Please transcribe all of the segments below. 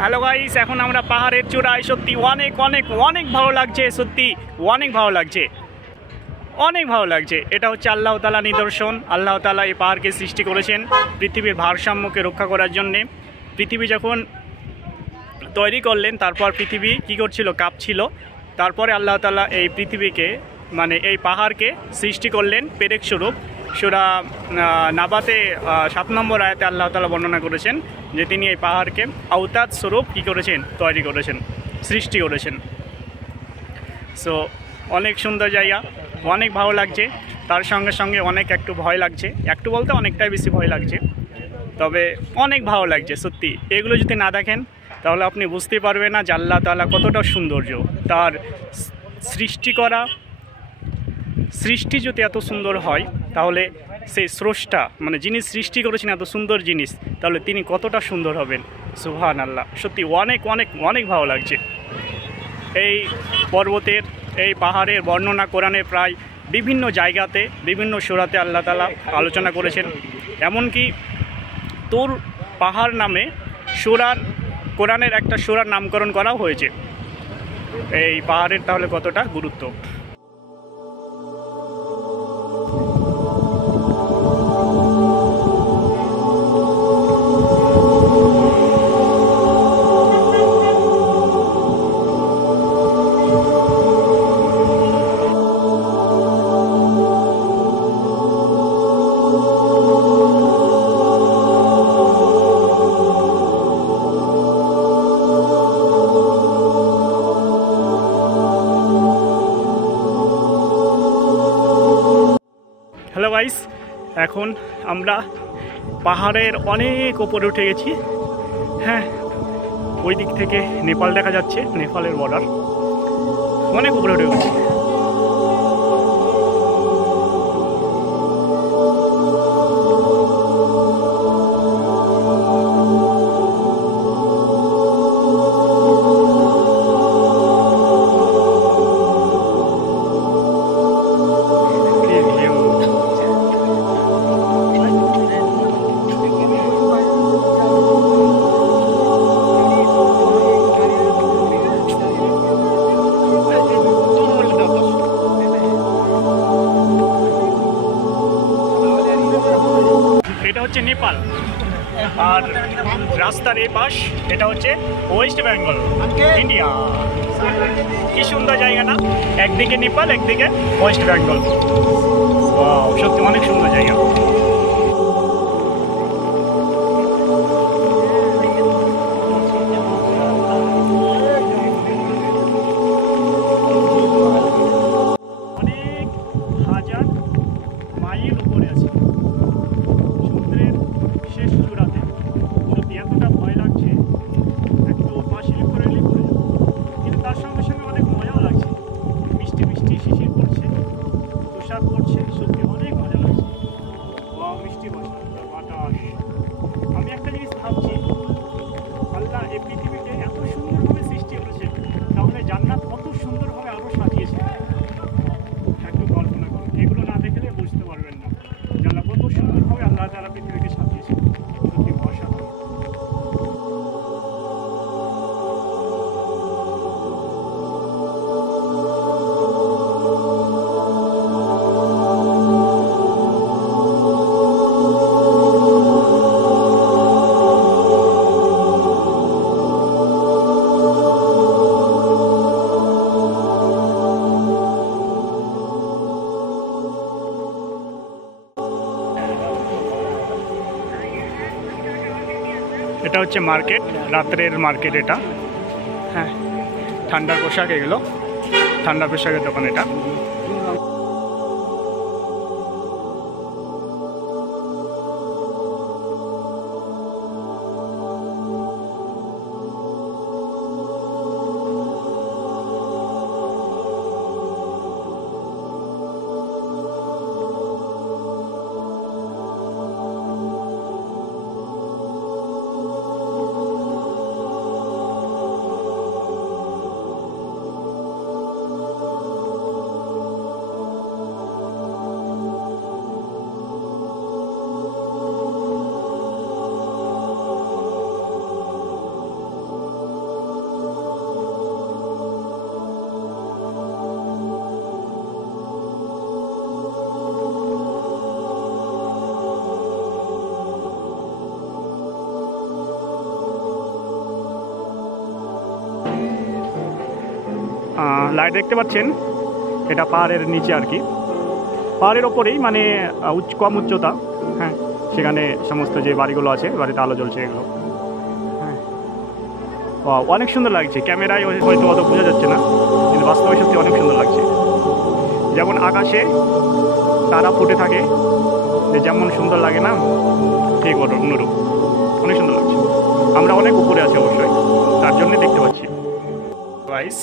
Hello guys, এখন আমরা পাহাড়ের চূড়ায়। সত্যি অনেক অনেক অনেক ভালো লাগছে, সত্যি অনেক ভালো লাগছে, অনেক ভালো লাগছে। এটা হচ্ছে আল্লাহ তাআলা নিদর্শন। আল্লাহ তাআলা এই পাহাড়কে সৃষ্টি করেছেন পৃথিবীর ভারসাম্যকে রক্ষা করার জন্যে। পৃথিবী যখন তৈরি করলেন, তারপর পৃথিবী কী করছিল? কাঁপছিল। তারপরে আল্লাহ তাআলা এই পৃথিবীকে এই পাহাড়কে সৃষ্টি করলেন পেরেক স্বরূপ। সূরা নাবাতে 7 নম্বর আয়াতে আল্লাহ তাআলা বর্ণনা করেছেন যে তিনি এই পাহাড়কে আওতাদ স্বরূপ কী করেছেন? তৈরি করেছেন, সৃষ্টি করেছেন। সো অনেক সুন্দর জায়গা, অনেক ভালো লাগছে। তার সঙ্গে সঙ্গে একটু ভয় লাগছে, একটু বলতে অনেকটাই বেশি ভয় লাগছে, তবে অনেক ভালো লাগছে সত্যি। এগুলো যদি না দেখেন তাহলে আপনি বুঝতে পারবেন না যে আল্লাহ তাআলা কতটা সৌন্দর্য। তার সৃষ্টি যদি এত সুন্দর হয়, তাহলে সেই স্রষ্টা যিনি সৃষ্টি করেছেন এত সুন্দর জিনিস, তাহলে তিনি কতটা সুন্দর হবেন। সুবহানাল্লাহ। সত্যি অনেক অনেক অনেক ভালো লাগছে। এই পর্বতের, এই পাহাড়ের বর্ণনা কোরআনে প্রায় বিভিন্ন জায়গাতে, বিভিন্ন সূরাতে আল্লাহ তাআলা আলোচনা করেছেন। এমনকি তুর পাহাড় নামে কোরআনের একটা সূরার নামকরণ করাও হয়েছে। এই পাহাড়ের তাহলে কতটা গুরুত্ব। হ্যালো গাইস, এখন আমরা পাহাড়ের অনেক ওপরে উঠে গেছি। হ্যাঁ, ওই দিক থেকে নেপাল দেখা যাচ্ছে, নেপালের বর্ডার। অনেক উপরে উঠে গেছি। এটা হচ্ছে নেপাল, আর রাস্তার এই পাশ এটা হচ্ছে ওয়েস্ট বেঙ্গল, ইন্ডিয়া। কি সুন্দর জায়গা না? একদিকে নেপাল, একদিকে ওয়েস্ট বেঙ্গল। ওয়াও, সত্যি অনেক সুন্দর জায়গা। অনেক হাজার মাইল উপরে আছে, সমুদ্রের শেষ চূড়াতে। সত্যি এতটা ভয় লাগছে, একটু পাশে করে এলেই পড়ে যাবে। কিন্তু তার সঙ্গে সঙ্গে অনেক মজাও লাগছে। মিষ্টি মিষ্টি শিশির পড়ছে, তুষার পড়ছে, সত্যি অনেক মজা লাগছে। মিষ্টি বাতাস। আমি একটা জিনিস ভাবছি, আল্লাহ এই পৃথিবীকে এত সুন্দরভাবে সৃষ্টি করেছে, তাহলে জান্নাত কত সুন্দরভাবে আরও সাজিয়েছে। একটু কল্পনা করুন, এগুলো না দেখলে বুঝতে পারবেন না আল্লাহ কত সুন্দরভাবে আল্লাহ তাআলা পৃথিবীকে সাজিয়েছে। সত্যি অসাধারণ। এটা হচ্ছে মার্কেট, রাত্রের মার্কেট এটা। হ্যাঁ, ঠান্ডার পোশাক, এগুলো ঠান্ডা পোশাকের দোকান এটা। লাইট দেখতে পাচ্ছেন, এটা পাহাড়ের নিচে আর কি, পাহাড়ের ওপরেই মানে কম উচ্চতা। হ্যাঁ, সেখানে সমস্ত যে বাড়িগুলো আছে, বাড়িতে আলো জ্বলছে এগুলো। হ্যাঁ, অনেক সুন্দর লাগছে। ক্যামেরায় হয়তো অত বোঝা যাচ্ছে না, কিন্তু বাস্তবে সত্যি অনেক সুন্দর লাগছে। যেমন আকাশে তারা ফুটে থাকে, যে যেমন সুন্দর লাগে না, ঠিক অনুরূপ অনেক সুন্দর লাগছে। আমরা অনেক উপরে আছি অবশ্যই, তার জন্য দেখতে পাচ্ছি। গাইস,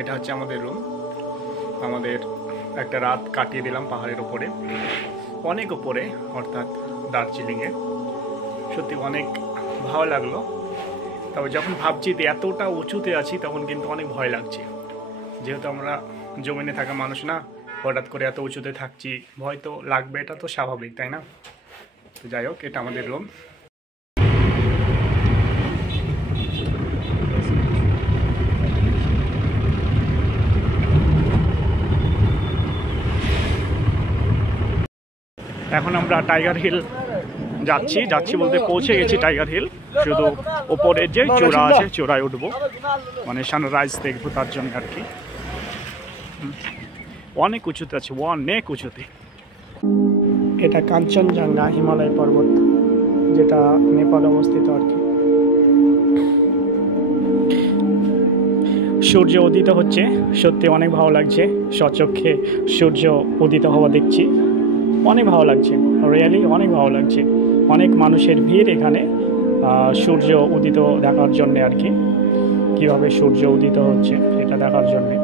এটা হচ্ছে আমাদের রুম। আমাদের একটা রাত কাটিয়ে দিলাম পাহাড়ের উপরে, অনেক উপরে, অর্থাৎ দার্জিলিংয়ে। সত্যি অনেক ভালো লাগলো। তবে যখন ভাবছি যে এতটা উঁচুতে আছি, তখন কিন্তু অনেক ভয় লাগছে। যেহেতু আমরা জমিনে থাকা মানুষ না, হঠাৎ করে এত উঁচুতে থাকছি, ভয় তো লাগবে, এটা তো স্বাভাবিক, তাই না? তো যাই হোক, এটা আমাদের রুম। এখন আমরা টাইগার হিল যাচ্ছি বলতে পৌঁছে গেছি টাইগার হিল। শুধু ওপরে যে চূড়া আছে, চূড়ায় উঠবো, মানে সানরাইজ দেখবো, তার জন্য আর কি। অনেক উঁচুতে আছে, অনেক উঁচুতে। এটা কাঞ্চনজঙ্ঘা হিমালয় পর্বত, যেটা নেপালে অবস্থিত আর কি। সূর্য উদিত হচ্ছে, সত্যি অনেক ভালো লাগছে। স্বচক্ষে সূর্য উদিত হওয়া দেখছি, অনেক ভালো লাগছে, রিয়েলি অনেক ভালো লাগছে। অনেক মানুষের ভিড় এখানে সূর্য উদিত দেখার জন্যে আর কি, কীভাবে সূর্য উদিত হচ্ছে সেটা দেখার জন্যে।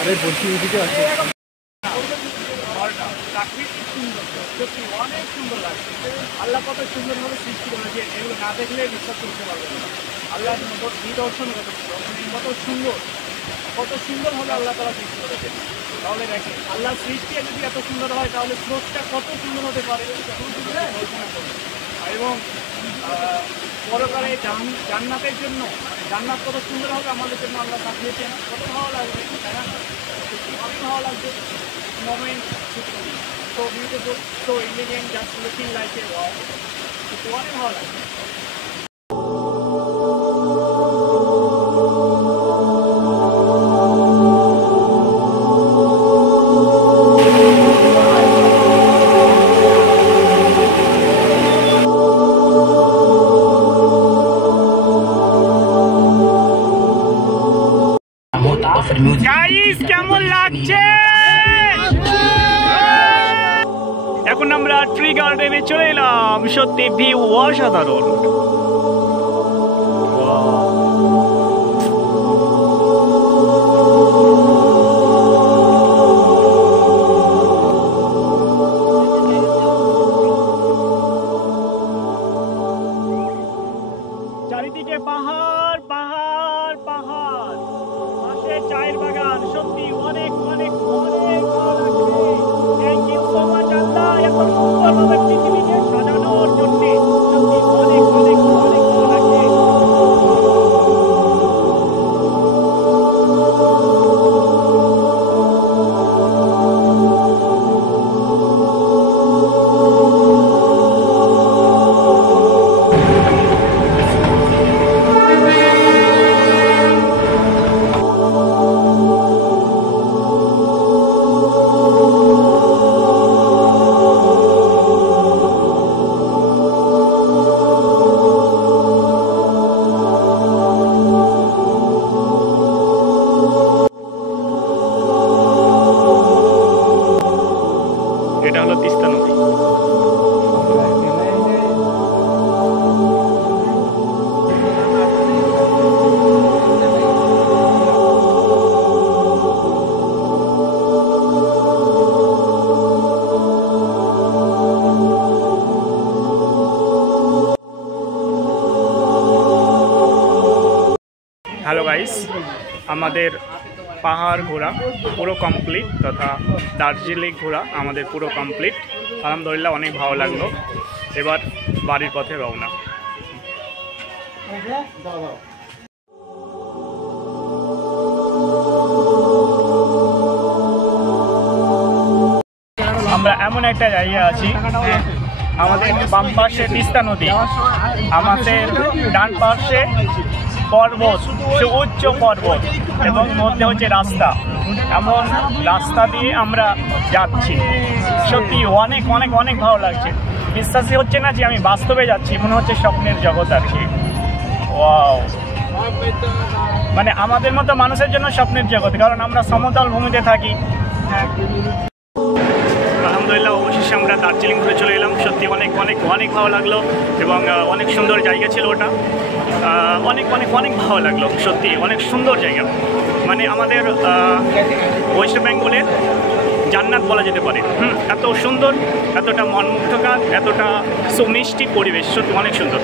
আরে বলছি এদিকে আছে, প্রাকৃতিক সুন্দর, সত্যি অনেক সুন্দর লাগছে। আল্লাহ কত সুন্দরভাবে সৃষ্টি করেছে, এগুলো না দেখলে বিশ্বাস করতে পারবে না। আল্লাহ নিদর্শন কত সুন্দর, কত সুন্দরভাবে আল্লাহ তারা সৃষ্টি করেছে। তাহলে দেখেন, আল্লাহর সৃষ্টি যদি এত সুন্দর হয়, তাহলে স্রোতটা কত সুন্দর হতে পারে এবং পরকালে জান্নাতের জন্য, জান্নাত কত সুন্দর হবে আমাদের জন্য আল্লাহ পাঠিয়েছেন, কত ভালো লাগবে, তাই না? অনেক ভালো লাগবে। Moment so beautiful, so elegant, just looking like a wow. It's অনেক ভালো লাগবে। গাইস, কেমন লাগছে? এখন আমরা ট্রি গার্ডেনে চলে এলাম। সত্যি ভিউ অসাধারণ। চারিদিকে পাহাড় পাহাড় পাহাড়, পাশে চায়ের বাগান। সত্যি অনেক অনেক অনেক ভালো লাগছে। থ্যাংক ইউ সো মাচ আল্লাহ, এত সুন্দরভাবে পৃথিবীকে সাজানোর জন্য। সত্যি অনেক অনেক অনেক ভালো লাগছে। হ্যালো গাইস, আমাদের পাহাড় ঘোরা পুরো কমপ্লিট, তথা দার্জিলিং ঘোরা আমাদের পুরো কমপ্লিট। আলহামদুলিল্লাহ অনেক ভালো লাগলো। এবার বাড়ির পথে রওনা। আমরা এমন একটা জায়গায় আছি, আমাদের বাম পাশে তিস্তা নদী, আমাদের ডান পাশে পর্বত, সে উচ্চ পর্বত এবং মধ্যে হচ্ছে রাস্তা। এমন রাস্তা দিয়ে আমরা যাচ্ছি, সত্যি অনেক অনেক অনেক ভালো লাগছে। বিশ্বাসই হচ্ছে না যে আমি বাস্তবে যাচ্ছি, মনে হচ্ছে স্বপ্নের জগৎ আর কি। ওয়াও, মানে আমাদের মতো মানুষের জন্য স্বপ্নের জগৎ, কারণ আমরা সমতল ভূমিতে থাকি। আলহামদুলিল্লাহ অবশেষে আমরা দার্জিলিং ঘুরে চলে এলাম। সত্যি অনেক অনেক অনেক ভালো লাগলো এবং অনেক সুন্দর জায়গা ছিল ওটা। অনেক অনেক অনেক ভালো লাগলো, সত্যি অনেক সুন্দর জায়গা। মানে আমাদের ওয়েস্ট বেঙ্গলের জান্নাত বলা যেতে পারে। এত সুন্দর, এতটা মনমুগ্ধকর, এতটা সুমিষ্টি পরিবেশ, সত্যি অনেক সুন্দর।